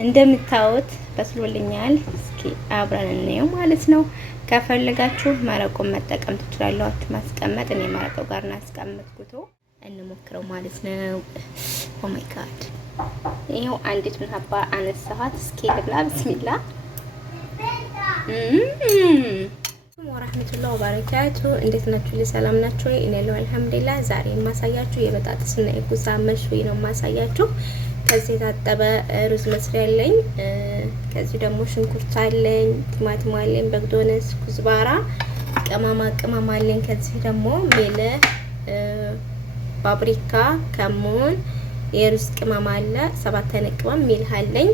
እንደምታዩት በስሎልኛል። እስኪ አብረን እንየው ማለት ነው። ከፈለጋችሁ መረቁን መጠቀም ትችላላችሁ፣ ማስቀመጥ። እኔ መረቁ ጋር እናስቀምጥኩት እንሞክረው ማለት ነው። ኦ ማይ ጋድ ይሄው አንዲት ሀባ አነሳኋት። እስኪ ልብላ። ብስሚላ ወራህመቱላሂ ወበረካቱ። እንዴት ናችሁ? ሰላም ናችሁ? እኔ ያለው አልሐምዱሊላህ። ዛሬ የማሳያችሁ የበጣጥስና የጉዛ መሽዊ ነው የማሳያችሁ። ከዚህ የታጠበ ሩዝ መስሪያ አለኝ። ከዚህ ደግሞ ሽንኩርት አለኝ፣ ቲማቲም አለኝ፣ በግዶነስ፣ ኩዝባራ፣ ቅመማ አለኝ። ከዚህ ደግሞ ሚልህ፣ ፓፕሪካ፣ ከሙን፣ የሩዝ ቅመም አለ፣ 7 አይነት ቅመም ሚልህ አለኝ።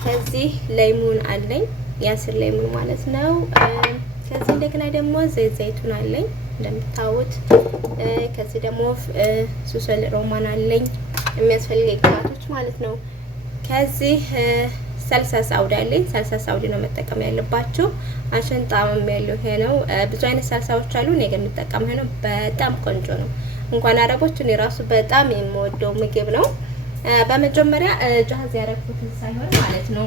ከዚህ ሌሞን አለኝ፣ ያስር ሌሞን ማለት ነው። ከዚህ እንደገና ደግሞ ዘይቱን አለኝ እንደምታዩት። ከዚህ ደግሞ ሱሰል ሮማን አለኝ የሚያስፈልገኝ ግብአቶች ማለት ነው። ከዚህ ሰልሳ ሳውዲ አለኝ። ሰልሳ ሳውዲ ነው መጠቀም ያለባችሁ። አሸን ጣዕም ያለው ይሄ ነው። ብዙ አይነት ሰልሳዎች አሉ። እኔ ግን የምጠቀመው ይሄ ነው። በጣም ቆንጆ ነው። እንኳን አረቦች እኔ ራሱ በጣም የምወደው ምግብ ነው። በመጀመሪያ ጃሃዝ ያረኩትን ሳይሆን ማለት ነው።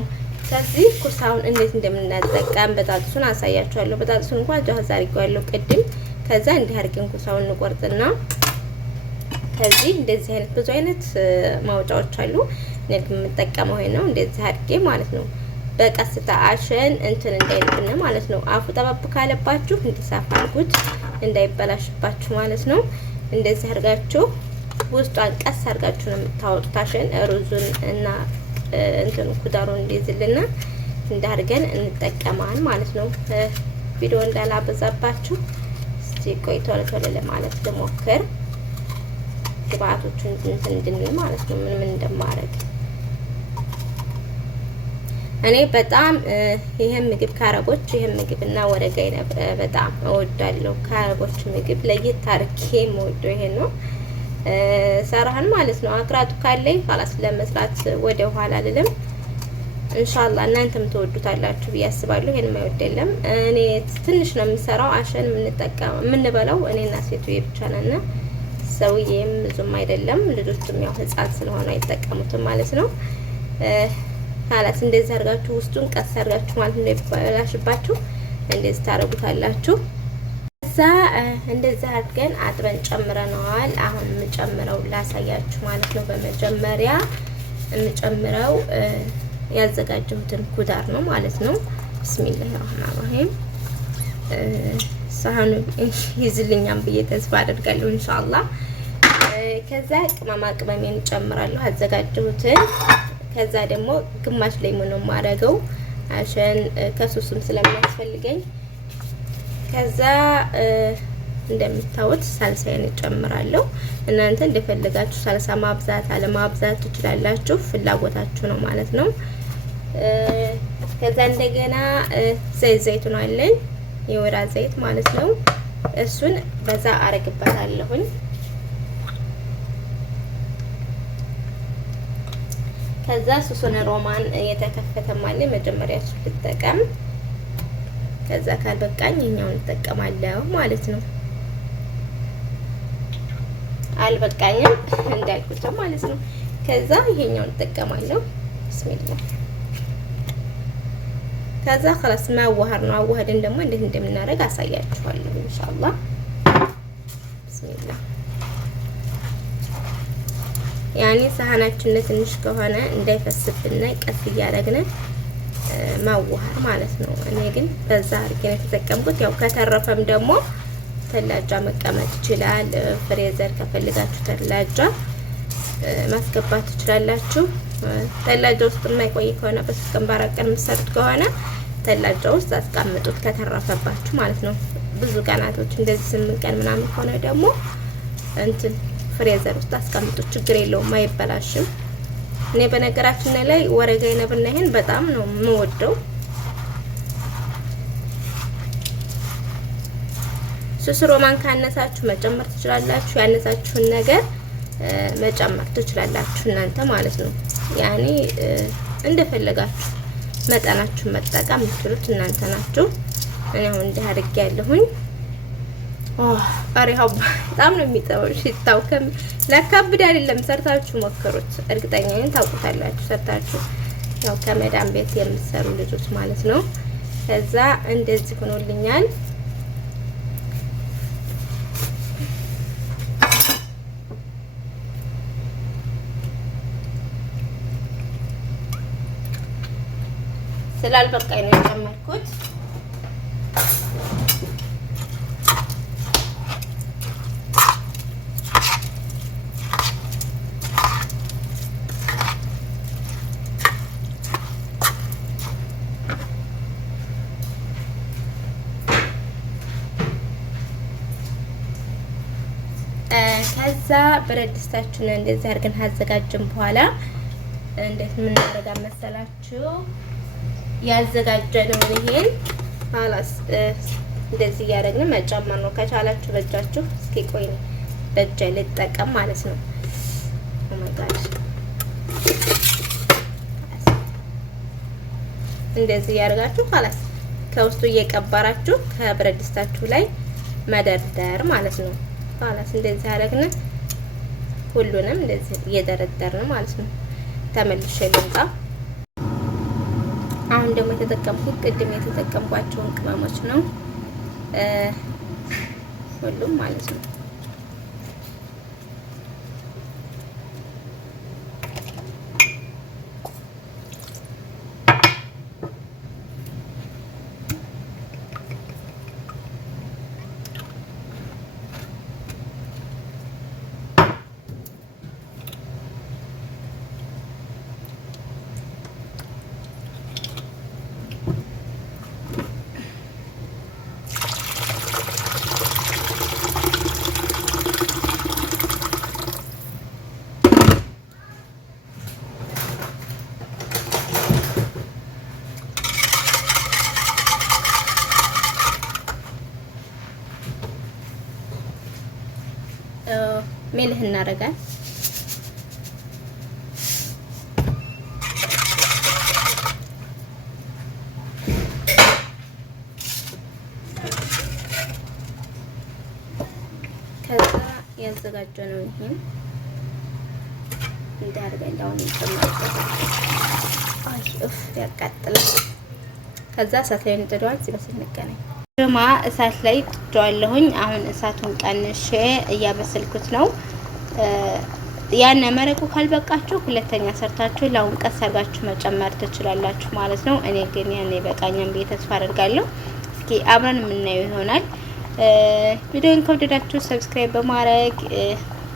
ከዚህ ኩሳውን እንዴት እንደምናጠቀም በጣጥሱን አሳያችኋለሁ። በጣጥሱን እንኳን ጃሃዝ አድርጌዋለሁ ቅድም። ከዛ እንዲህ አድርገን ኩሳውን እንቆርጥና ከዚህ እንደዚህ አይነት ብዙ አይነት ማውጫዎች አሉ። እኔ የምጠቀመው ይሄ ነው። እንደዚህ አድርጌ ማለት ነው በቀስታ አሸን እንትን እንዳይልብን ማለት ነው። አፉ ጠባብ ካለባችሁ እንዲሳፋ አድርጉት እንዳይበላሽባችሁ ማለት ነው። እንደዚህ አድርጋችሁ ውስጧን ቀስ አድርጋችሁ ነው የምታወጡት። አሸን ሩዙን እና እንትን ኩዳሩን እንዲይዝልና እንዳርገን እንጠቀማለን ማለት ነው። ቪዲዮ እንዳላበዛባችሁ እስቲ ቆይ ቶሎ ለማለት ልሞክር። ግብአቶቹን እንትን እንድንል ማለት ነው። ምን እንደማረግ እኔ በጣም ይሄን ምግብ ከአረቦች ይሄን ምግብና ወረጋይ በጣም እወዳለሁ። ከአረቦች ምግብ ለየት አርኬ የምወደው ይሄን ነው። ሰራህን ማለት ነው። አቅራጡ ካለኝ خلاص ለመስራት ወደ ኋላ ልልም ኢንሻአላህ እናንተም ተወዱታላችሁ ብዬ አስባለሁ። ይሄን የማይወድ የለም። እኔ ትንሽ ነው የምሰራው። አሸን የምንበላው እኔና ሴትዬ ብቻ ነን። ሰውዬም ብዙም አይደለም። ልጆችም ያው ህፃን ስለሆነ አይጠቀሙትም ማለት ነው። ሀላስ እንደዚህ አድርጋችሁ ውስጡን ቀስ አድርጋችሁ ማለት ነው ይበላሽባችሁ እንደዚህ ታረጉታላችሁ። እዛ እንደዚህ አድርገን አጥበን ጨምረናል። አሁን የምጨምረው ላሳያችሁ ማለት ነው። በመጀመሪያ የምጨምረው ያዘጋጀሁትን ኩዳር ነው ማለት ነው። ቢስሚላሂ ረህማን ረሂም። ሳህኑ ይዝልኛም ብዬ ተስፋ አደርጋለሁ ኢንሻአላህ። ከዛ ቅመሜን ጨምራለሁ አዘጋጀሁትን። ከዛ ደግሞ ግማሽ ሌሞን ነው የማደርገው አሸን ከሱስም ስለሚያስፈልገኝ። ከዛ እንደምታዩት ሳልሳዬን ጨምራለሁ። እናንተ እንደፈለጋችሁ ሳልሳ ማብዛት አለማብዛት ትችላላችሁ፣ ፍላጎታችሁ ነው ማለት ነው። ከዛ እንደገና ዘይቱን አለኝ የወይራ ዘይት ማለት ነው። እሱን በዛ አረግበታለሁኝ። ከዛ ሱሱን ሮማን የተከፈተ ማለት መጀመሪያ እሱ ልጠቀም። ከዛ ካልበቃኝ ይሄኛውን እጠቀማለሁ ማለት ነው። አልበቃኝም እንዳልኩት ማለት ነው። ከዛ ይሄኛውን እጠቀማለሁ። ቢስሚላህ ከዛ خلاص ማዋሃር ነው። አዋህደን ደግሞ እንዴት እንደምናደርግ አሳያችኋለሁ ኢንሻአላህ። ቢስሚላህ ያኔ ሳህናችን ትንሽ ከሆነ እንዳይፈስብና ቀስ እያደረግን ማዋሃር ማለት ነው። እኔ ግን በዛ አድርጌ ነው የተጠቀምኩት። ያው ከተረፈም ደግሞ ተላጃ መቀመጥ ይችላል። ፍሬዘር ከፈልጋችሁ ተላጃ ማስገባት ትችላላችሁ። ተላጃ ውስጥ የማይቆይ ከሆነ በሶስት ቀን በአራት ቀን የምትሰሩት ከሆነ ተላጃ ውስጥ አስቀምጡት ከተረፈባችሁ ማለት ነው። ብዙ ቀናቶች እንደዚህ 8 ቀን ምናምን ከሆነ ደግሞ እንትን ፍሬዘር ውስጥ አስቀምጡት፣ ችግር የለውም አይበላሽም። እኔ በነገራችን ላይ ወረጋይ ነብና ይሄን በጣም ነው የምወደው። ሱስ ሮማን ካነሳችሁ መጨመር ትችላላችሁ። ያነሳችሁን ነገር መጨመር ትችላላችሁ እናንተ ማለት ነው። ያኔ እንደፈለጋችሁ መጠናችሁን መጠቀም የምትችሉት እናንተ ናችሁ። እኔ አሁን እንዲህ አድርጌያለሁኝ። አሪሃው በጣም ነው የሚጠበው ሽታው ለካብድ አይደለም። ሰርታችሁ ሞክሩት፣ እርግጠኛ ነኝ ታውቁታላችሁ ሰርታችሁ። ያው ከመዳም ቤት የምትሰሩ ልጆች ማለት ነው። ከዛ እንደዚህ ሆኖልኛል። ስላልበቃኝ ነው የጨመርኩት። ከዛ ብረት ድስታችንን እንደዚህ አድርገን ካዘጋጀን በኋላ እንዴት ምን እናደርጋ መሰላችሁ? ያዘጋጀነው ይሄን አላስ እንደዚህ እያደረግን መጨመር ነው። ከቻላችሁ በእጃችሁ እስኪ ቆይ በእጄ ልጠቀም ማለት ነው። ኦ ማይ ጋድ እንደዚህ ያደርጋችሁ አላስ ከውስጡ እየቀበራችሁ ከብረት ድስታችሁ ላይ መደርደር ማለት ነው። አላስ እንደዚህ አደረግን። ሁሉንም እንደዚህ እየደረደርን ማለት ነው። ተመልሼ ልምጣ። አሁን ደግሞ የተጠቀምኩት ቅድም የተጠቀምኳቸውን ቅመሞች ነው ሁሉም ማለት ነው። ሚልህ እናደርጋለን። ከዛ ያዘጋጀነው ይሄን እንዳርገን ዳውን እንጨምራለን። አሽፍ ያቃጥላል። ከዛ እሳት ላይ እንጥደዋል። ሲበስል እንገናኝ። ጀማ እሳት ላይ ጥጃለሁኝ። አሁን እሳቱን ቀንሼ እያበሰልኩት ነው። ያን መረቁ ካልበቃችሁ ሁለተኛ ሰርታችሁ ላውን ቀስ አድርጋችሁ መጨመር ትችላላችሁ ማለት ነው። እኔ ግን ያን ይበቃኛል ብዬ ተስፋ አደርጋለሁ። እስኪ አብረን የምናየው ይሆናል። ቪዲዮን ከወደዳችሁ ሰብስክራይብ በማድረግ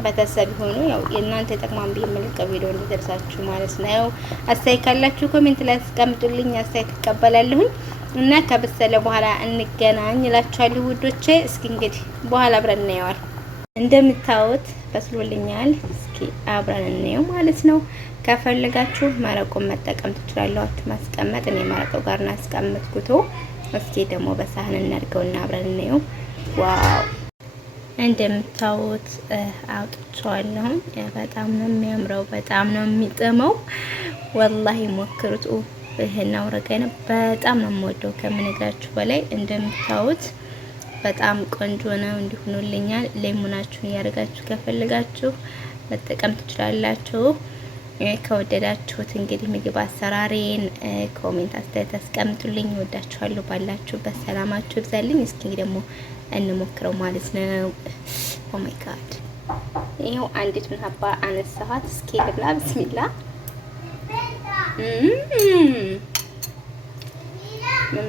ቤተሰብ ሆኑ። ያው የእናንተ ተጠቅማን ቢመልከው ቪዲዮ እንዲደርሳችሁ ማለት ነው። አስተያየት ካላችሁ ኮሜንት ላይ አስቀምጡልኝ፣ አስተያየት እቀበላለሁ እና ከበሰለ በኋላ እንገናኝ እላችኋለሁ ውዶቼ። እስኪ እንግዲህ በኋላ አብረን እናየዋል። እንደምታዩት በስሎልኛል። እስኪ አብረን እናየው ማለት ነው። ከፈለጋችሁ መረቁን መጠቀም ትችላላችሁ፣ ማስቀመጥ። እኔ መረቁ ጋር እናስቀምጥኩት። እስኪ ደግሞ በሳህን እናድርገውና አብረን እናየው። ዋው እንደምታዩት አውጥቼዋለሁ። በጣም ነው የሚያምረው፣ በጣም ነው የሚጥመው። ወላሂ ሞክሩት። ይሄን አውረጋይና በጣም ነው የምወደው ከምነግራችሁ በላይ። እንደምታዩት በጣም ቆንጆ ነው። እንዲሆኑልኛል። ሌሞናችሁን እያደረጋችሁ ከፈለጋችሁ መጠቀም ትችላላችሁ። ከወደዳችሁት እንግዲህ ምግብ አሰራሬን ኮሜንት አስተያየት አስቀምጡልኝ። ወዳችኋለሁ። ባላችሁበት ሰላማችሁ ይብዛልኝ። እስኪ ደግሞ እንሞክረው ማለት ነው። ኦ ማይ ጋድ ይሄው አንዲት ሀባ አነሳኋት። እስኪ ልብላ። ቢስሚላ ምን